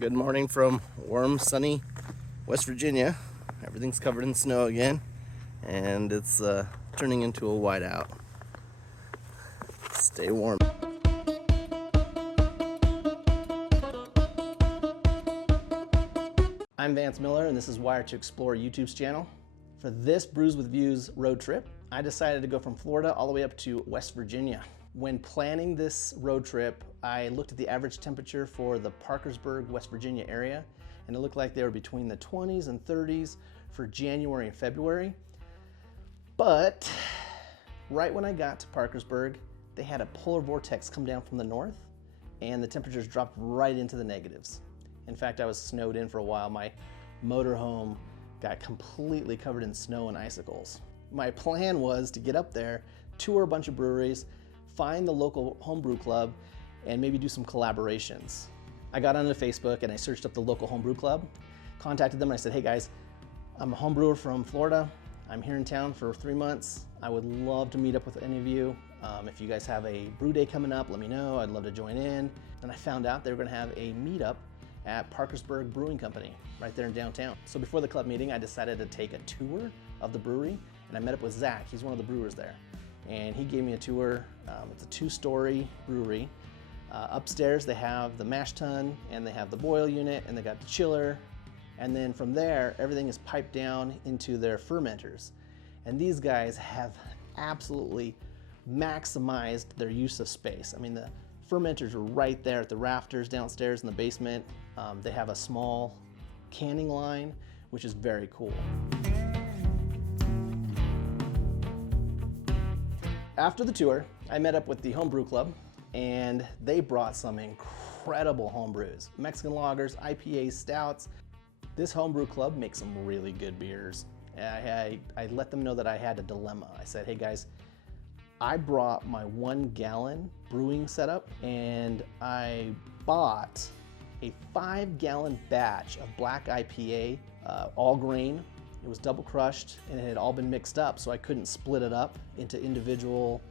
Good morning from warm, sunny West Virginia. Everything's covered in snow again, and it's turning into a whiteout. Stay warm. I'm Vance Miller, and this is Wire to Explore YouTube's channel. For this Brews with Views road trip, I decided to go from Florida all the way up to West Virginia. When planning this road trip, I looked at the average temperature for the Parkersburg, West Virginia area, and it looked like they were between the 20s and 30s for January and February. But right when I got to Parkersburg, they had a polar vortex come down from the north, and the temperatures dropped right into the negatives. In fact, I was snowed in for a while. My motorhome got completely covered in snow and icicles. My plan was to get up there, tour a bunch of breweries, find the local homebrew club, and maybe do some collaborations. I got onto Facebook and I searched up the local homebrew club, contacted them, and I said, hey guys, I'm a homebrewer from Florida. I'm here in town for 3 months. I would love to meet up with any of you. If you guys have a brew day coming up, let me know. I'd love to join in. And I found out they were gonna have a meetup at Parkersburg Brewing Company right there in downtown. So before the club meeting, I decided to take a tour of the brewery, and I met up with Zach. He's one of the brewers there. And he gave me a tour. It's a 2-story brewery. Upstairs they have the mash tun, and they have the boil unit, and they got the chiller. And then from there, everything is piped down into their fermenters. And these guys have absolutely maximized their use of space. I mean, the fermenters are right there at the rafters downstairs in the basement. They have a small canning line, which is very cool. After the tour, I met up with the homebrew club, and they brought some incredible homebrews. Mexican lagers, IPAs, stouts. This homebrew club makes some really good beers. I let them know that I had a dilemma. I said, hey guys, I brought my 1-gallon brewing setup, and I bought a 5-gallon batch of black IPA, all grain. It was double crushed, and it had all been mixed up, so I couldn't split it up into individual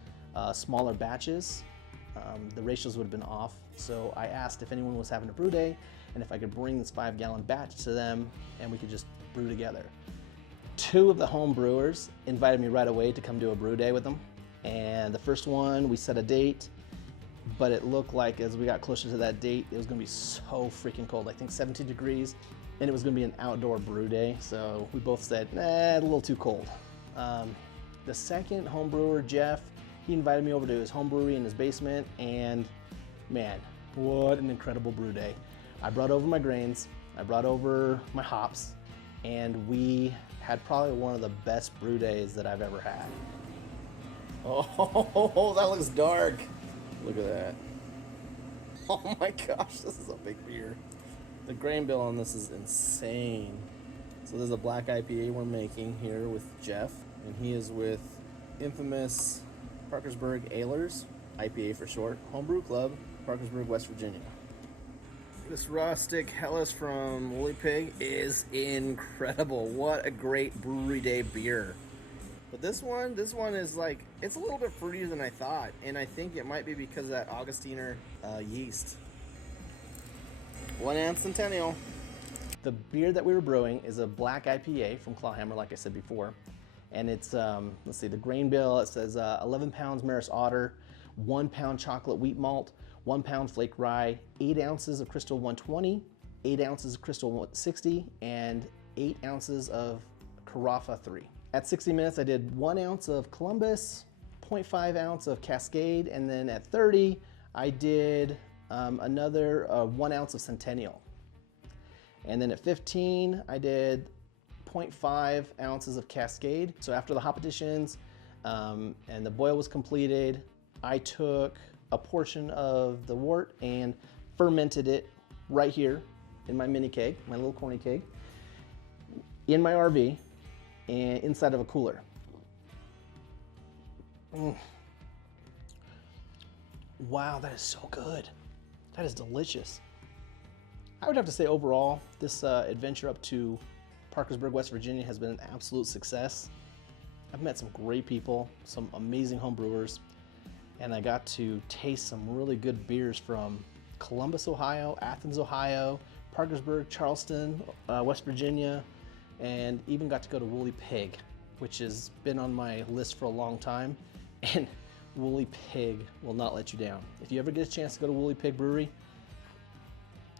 smaller batches. The ratios would have been off, so I asked if anyone was having a brew day and if I could bring this 5-gallon batch to them and we could just brew together. 2 of the home brewers invited me right away to come do a brew day with them, and the first one we set a date, but it looked like as we got closer to that date it was going to be so freaking cold, I think 17 degrees. And it was gonna be an outdoor brew day, so we both said, nah, a little too cold. The second home brewer, Jeff, he invited me over to his home brewery in his basement, and man, what an incredible brew day. I brought over my grains, I brought over my hops, and we had probably one of the best brew days that I've ever had. Oh, that looks dark. Look at that. Oh my gosh, this is a big beer. The grain bill on this is insane. So there's a black IPA we're making here with Jeff, and he is with Infamous Parkersburg Alers, IPA for short, Homebrew Club, Parkersburg, West Virginia. This rustic Helles from Woolly Pig is incredible. What a great brewery day beer. But this one is like, it's a little bit fruitier than I thought, and I think it might be because of that Augustiner yeast. 1 ounce Centennial. The beer that we were brewing is a black IPA from Clawhammer, like I said before. And it's, let's see, the grain bill, it says 11 pounds Maris Otter, 1 pound chocolate wheat malt, 1 pound flake rye, 8 ounces of Crystal 120, 8 ounces of Crystal 160, and 8 ounces of Carafa 3. At 60 minutes, I did 1 ounce of Columbus, 0.5 ounce of Cascade, and then at 30, I did another 1 ounce of Centennial. And then at 15, I did 0.5 ounces of Cascade. So after the hop additions and the boil was completed, I took a portion of the wort and fermented it right here in my mini keg, my little corny keg, in my RV and inside of a cooler. Wow, that is so good. That is delicious. I would have to say overall, this adventure up to Parkersburg, West Virginia has been an absolute success. I've met some great people, some amazing home brewers, and I got to taste some really good beers from Columbus, Ohio, Athens, Ohio, Parkersburg, Charleston, West Virginia, and even got to go to Woolly Pig, which has been on my list for a long time. And Woolly Pig will not let you down. If you ever get a chance to go to Woolly Pig Brewery,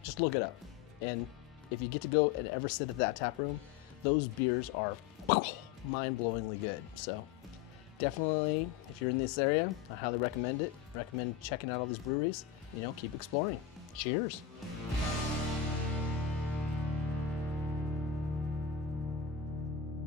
just look it up. And if you get to go and ever sit at that tap room, those beers are mind-blowingly good. So definitely, if you're in this area, I highly recommend it. Recommend checking out all these breweries. You know, keep exploring. Cheers.